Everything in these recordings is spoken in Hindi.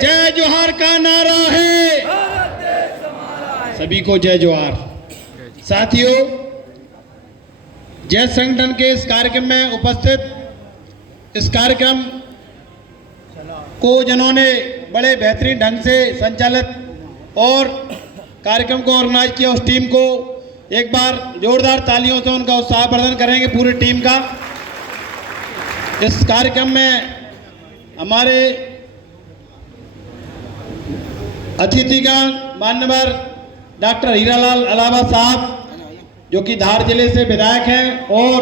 जय जोहार का नारा है, सभी को जय जोहार। साथियों, जय संगठन के इस कार्यक्रम में उपस्थित इस कार्यक्रम को जिन्होंने बड़े बेहतरीन ढंग से संचालित और कार्यक्रम को ऑर्गेनाइज किया, उस टीम को एक बार जोरदार तालियों से उनका उत्साहवर्धन करेंगे पूरी टीम का। इस कार्यक्रम में हमारे अतिथिगण मान्यवर डॉक्टर हीरालाल अलावा साहब, जो कि धार जिले से विधायक हैं और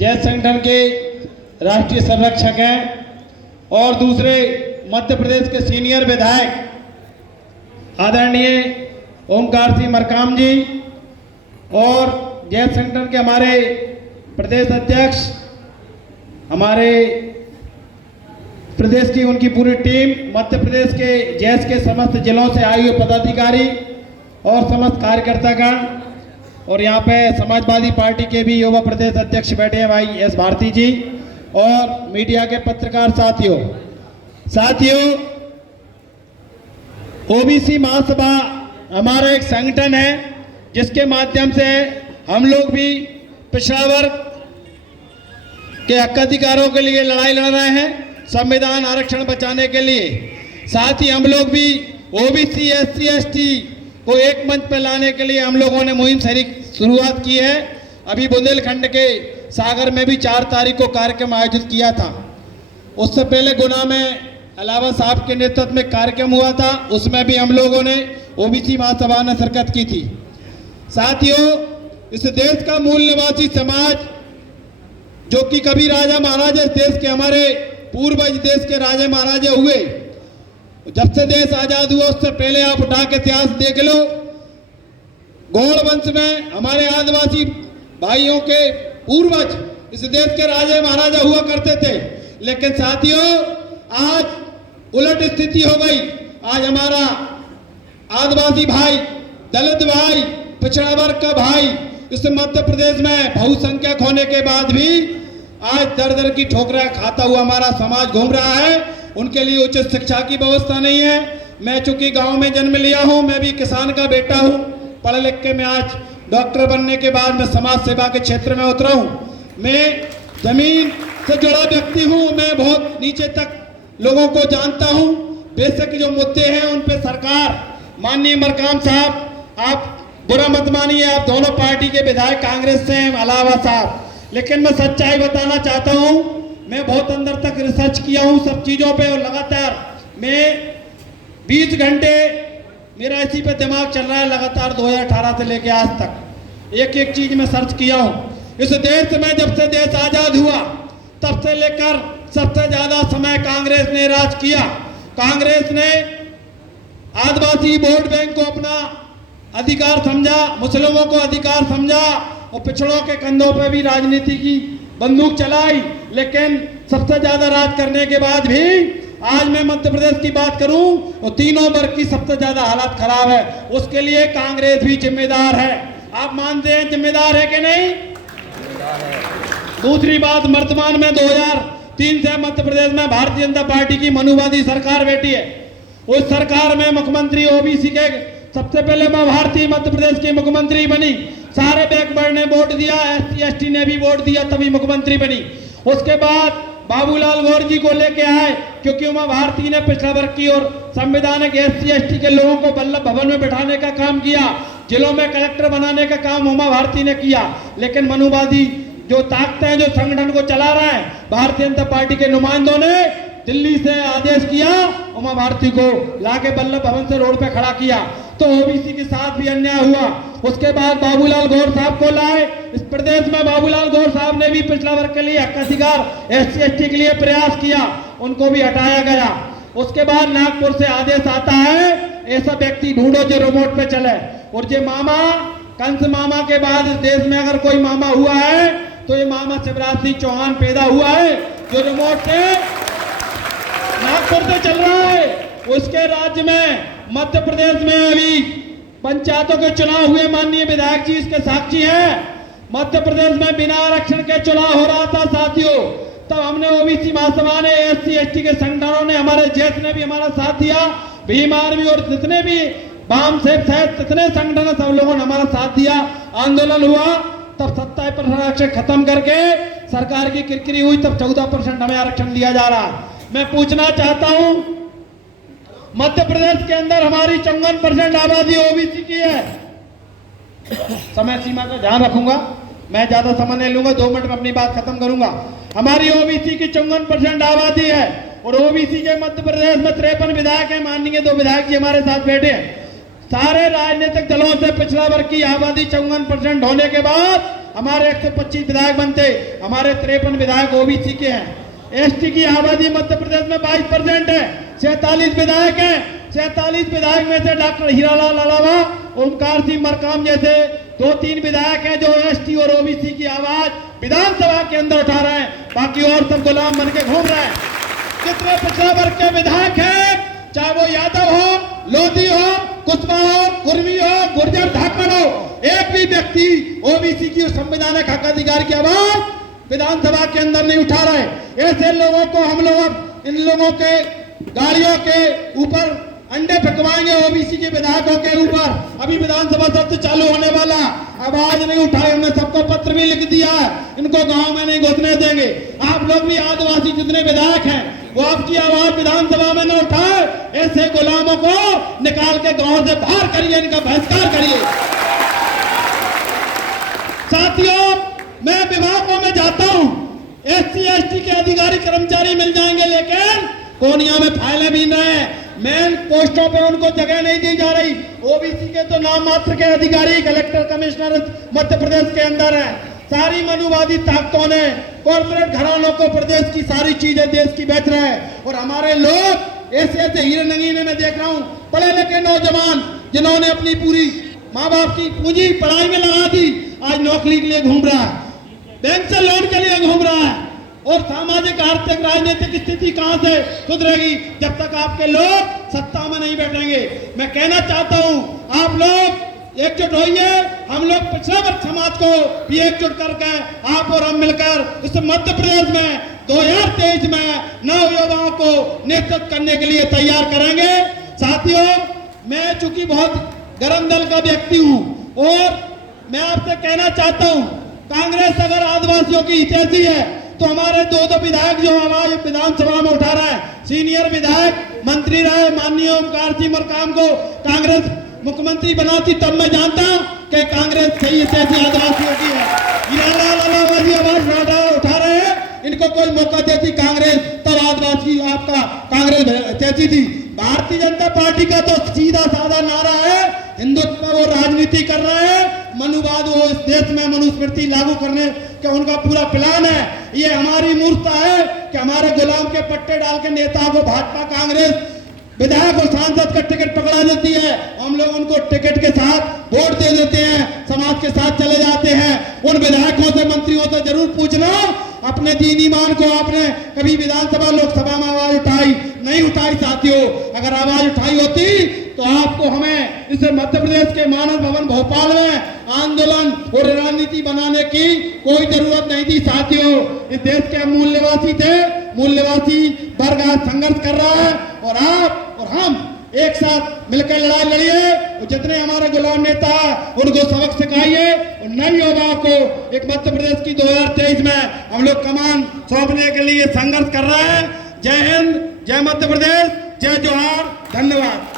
जय संगठन के राष्ट्रीय संरक्षक हैं, और दूसरे मध्य प्रदेश के सीनियर विधायक आदरणीय ओमकार सिंह मरकाम जी, और जय संगठन के हमारे प्रदेश अध्यक्ष, हमारे प्रदेश की उनकी पूरी टीम, मध्य प्रदेश के जैस के समस्त जिलों से आए हुए पदाधिकारी और समस्त कार्यकर्तागण, और यहाँ पे समाजवादी पार्टी के भी युवा प्रदेश अध्यक्ष बैठे हैं भाई एस भारती जी, और मीडिया के पत्रकार साथियों, ओबीसी महासभा हमारा एक संगठन है जिसके माध्यम से हम लोग भी पिछड़ा वर्ग के हक अधिकारों के लिए लड़ाई लड़ रहे हैं, संविधान आरक्षण बचाने के लिए। साथ ही हम लोग भी ओबीसी एससी एसटी को एक मंच पर लाने के लिए हम लोगों ने मुहिम शुरुआत की है। अभी बुंदेलखंड के सागर में भी 4 तारीख को कार्यक्रम आयोजित किया था। उससे पहले गुना में अलावा साहब के नेतृत्व में कार्यक्रम हुआ था, उसमें भी हम लोगों ने ओबीसी महासभा ने शिरकत की थी। साथियों, इस देश का मूल निवासी समाज, जो कि कभी राजा महाराजा इस देश के हमारे पूर्वज देश के राजा महाराजा हुए, जब से देश आजाद हुआ उससे पहले आप उठा के इतिहास देख लो, गौड़ वंश में हमारे आदिवासी भाइयों के पूर्वज इस देश के राजा महाराजा हुआ करते थे। लेकिन साथियों, आज उलट स्थिति हो गई। आज हमारा आदिवासी भाई, दलित भाई, पिछड़ा वर्ग का भाई इस मध्य प्रदेश में बहुसंख्यक होने के बाद भी आज दर दर की ठोकरें खाता हुआ हमारा समाज घूम रहा है। उनके लिए उचित शिक्षा की व्यवस्था नहीं है। मैं चूंकि गांव में जन्म लिया हूं, मैं भी किसान का बेटा हूं, पढ़ लिख के मैं आज डॉक्टर बनने के बाद मैं समाज सेवा के क्षेत्र में उतरा हूं। मैं जमीन से जुड़ा व्यक्ति हूं, मैं बहुत नीचे तक लोगों को जानता हूं। बेसिक जो मुद्दे हैं उन पे सरकार, माननीय मरकाम साहब, आप बुरा मत मानिए, आप दोनों पार्टी के विधायक कांग्रेस से हैं, अलावा साहब, लेकिन मैं सच्चाई बताना चाहता हूं। मैं बहुत अंदर तक रिसर्च किया हूं सब चीजों पे, और लगातार मैं 20 घंटे मेरा इसी पे दिमाग चल रहा है लगातार 2018 से लेके आज तक एक एक चीज में सर्च किया हूं। इस देश में जब से देश आजाद हुआ तब से लेकर सबसे ज्यादा समय कांग्रेस ने राज किया। कांग्रेस ने आदिवासी वोट बैंक को अपना अधिकार समझा, मुस्लिमों को अधिकार समझा, और पिछड़ों के कंधों पे भी राजनीति की बंदूक चलाई। लेकिन सबसे ज्यादा राज करने के बाद भी आज मैं मध्य प्रदेश की बात करूं तो तीनों वर्ग की सबसे ज्यादा हालत खराब है। उसके लिए कांग्रेस भी जिम्मेदार है। आप मानते हैं जिम्मेदार है कि नहीं? दूसरी बात, वर्तमान में 2003 से मध्य प्रदेश में भारतीय जनता पार्टी की मनुवादी सरकार बैठी है। उस सरकार में मुख्यमंत्री ओबीसी के, सबसे पहले मां भारती मध्य प्रदेश की मुख्यमंत्री बनी, सारे बैकवर्ड ने वोट दिया, एससी एसटी ने भी वोट दिया, तभी मुख्यमंत्री बनी। उसके बाद बाबूलाल गौर जी को लेके आए, क्योंकि उमा भारती ने पिछड़ा वर्ग की और संवैधानिक एससी एसटी के लोगों को वल्लभ भवन में बैठाने का काम किया, जिलों में कलेक्टर बनाने का काम उमा भारती ने किया। लेकिन मनुवादी जो ताकतें हैं, जो संगठन को चला रहा है, भारतीय जनता पार्टी के नुमाइंदों ने दिल्ली से आदेश किया, उमा भारती को लाके वल्लभ भवन से रोड पे खड़ा किया, तो ओबीसी के साथ भी अन्याय हुआ। उसके बाद बाबूलाल गौर साहब को लाए। इस प्रदेश में बाबूलाल गौर साहब ने भी पिछड़ा वर्ग के लिए हक अधिकार एससी एसटी के लिए प्रयास किया, उनको भी हटाया गया। उसके बाद नागपुर से आदेश आता है, ऐसा व्यक्ति ढूंढो जो रिमोट पे चले। और ये मामा, कंस मामा के बाद इस देश में अगर कोई मामा हुआ है तो ये मामा शिवराज सिंह चौहान पैदा हुआ है, जो रिमोट से नागपुर से चल रहा है। उसके राज्य में मध्य प्रदेश में अभी पंचायतों के चुनाव हुए, माननीय विधायक जी इसके साक्षी हैं। मध्य प्रदेश में बिना आरक्षण के चुनाव हो रहा था साथियों। तब हमने ओबीसी महासभा ने, एससी एसटी के संगठनों ने, हमारे जेस ने भी हमारा साथ दिया, भीम आर्मी और जितने भी वाम से जितने संगठन सब लोगों ने हमारा साथ दिया। आंदोलन हुआ तब 27% आरक्षण खत्म करके सरकार की किरकिरी हुई, तब 14% हमें आरक्षण दिया जा रहा। मैं पूछना चाहता हूं, मध्य प्रदेश के अंदर हमारी 54% आबादी ओबीसी की है। समय सीमा का ध्यान रखूंगा, मैं ज्यादा समय नहीं लूंगा, 2 मिनट में अपनी बात खत्म करूंगा। हमारी ओबीसी की 54% आबादी है और ओबीसी के मध्य प्रदेश में 53 विधायक हैं। माननीय 2 विधायक जी हमारे साथ बैठे हैं। सारे राजनीतिक दलों से पिछड़ा वर्ग की आबादी 54% होने के बाद हमारे 125 विधायक बनते, हमारे 53 विधायक ओबीसी के हैं। एसटी की आबादी मध्य प्रदेश में 22% है, 46 विधायक हैं। 46 विधायक में से डॉक्टर हीरालाल अलावा ओमकार सिंह मरकाम जैसे 2-3 विधायक हैं जो एसटी और ओबीसी की आवाज विधानसभा के अंदर उठा रहे हैं, बाकी और सब गुलाम बन के घूम रहे हैं। कितने पिछड़ा वर्ग के विधायक हैं, चाहे वो यादव हो, लोधी हो, कुशवाहा हो, कुर्मी हो, गुर्जर, धाकड़ हो, एक भी व्यक्ति ओबीसी की संवैधानिक हक अधिकार की आवाज विधानसभा के अंदर नहीं उठा रहे। ऐसे लोगों को हम लोग इन लोगों के गाड़ियों के ऊपर अंडे फेंकवाएंगे, ओबीसी के विधायकों के ऊपर। अभी विधानसभा सत्र चालू होने वाला, आवाज नहीं उठाए, हमने सबको पत्र भी लिख दिया है, इनको गांव में नहीं घुसने देंगे। आप लोग भी आदिवासी जितने विधायक हैं वो आपकी आवाज विधानसभा में न उठाए, ऐसे गुलामों को निकाल के गांव से बाहर करिए, इनका बहिष्कार करिए। साथियों, मैं विभागों में जाता हूं, एससी एसटी के अधिकारी कर्मचारी मिल जाएंगे, लेकिन कोनिया में फाइलें भी न है, मेन पोस्टों पे उनको जगह नहीं दी जा रही। ओबीसी के तो नाम मात्र के अधिकारी, कलेक्टर, कमिश्नर मध्य प्रदेश के अंदर है। सारी मनुवादी ताकतों ने, कॉर्पोरेट घरानों को प्रदेश की सारी चीजें देश की बेच रहे हैं, और हमारे लोग ऐसे ऐसे हीरे नगीने में देख रहा हूं, पढ़े लिखे नौजवान जिन्होंने अपनी पूरी माँ बाप की पूंजी पढ़ाई में लगा दी, आज नौकरी के लिए घूम रहा है, बैंक से लोन के लिए घूम रहा है। और सामाजिक आर्थिक राजनीतिक स्थिति कहां से सुधरेगी जब तक आपके लोग सत्ता में नहीं बैठेंगे। मैं कहना चाहता हूं, आप लोग एकजुट होइए, हम लोग पिछड़ा वर्ग समाज को भी एकजुट करके आप और हम मिलकर इस मध्य प्रदेश में 2023 में नव युवाओं को नेतृत्व करने के लिए तैयार करेंगे। साथियों, मैं चूंकि बहुत गर्म दल का व्यक्ति हूं और मैं आपसे कहना चाहता हूं, कांग्रेस अगर आदिवासियों की हितैषी है तो हमारे 2 विधायक जो आवाज विधानसभा में उठा रहा है, सीनियर विधायक मंत्री रहे माननीय ओमकार सिंह मरकाम को कांग्रेस मुख्यमंत्री बनाती तब मैं जानता कि कांग्रेस सही हितैषी आदिवासियों की है। हीरालाल अलावा जी आवाज उठा रहे हैं, इनको कोई मौका देती कांग्रेस तब आदिवासी आपका कांग्रेस हितैषी थी। भारतीय जनता पार्टी का तो सीधा साधा नारा है, हिंदुत्व वो राजनीति कर रहे हैं, मनुवाद वो इस देश में मनुस्मृति लागू करने का उनका पूरा प्लान है। ये हमारी मूर्खता है कि हमारे गुलाम के पट्टे डाल के नेता को भाजपा कांग्रेस विधायक और सांसद का टिकट पकड़ा देती है, हम लोग उनको टिकट के साथ वोट दे देते हैं, समाज के साथ चले जाते हैं। उन विधायकों से, मंत्रियों से जरूर पूछना, अपने दीन ईमान को आपने कभी विधानसभा लोकसभा में आवाज उठाई नहीं उठाई। साथियों, अगर आवाज उठाई होती तो आपको हमें इस मध्य प्रदेश के मानव भवन भोपाल में आंदोलन और रणनीति बनाने की कोई जरूरत नहीं थी। साथियों, इस देश के मूल्यवासी थे, मूल्यवासी वर्ग आज संघर्ष कर रहा है और आप और हम एक साथ मिलकर लड़ाई लड़िए और जितने हमारे गुलाम नेता उनको सबक सिखाइए और नई युवाओं को एक मध्य प्रदेश की 2023 में हम लोग कमान सौंपने के लिए संघर्ष कर रहे हैं। जय हिंद, जय मध्य प्रदेश, जय जोहार, धन्यवाद।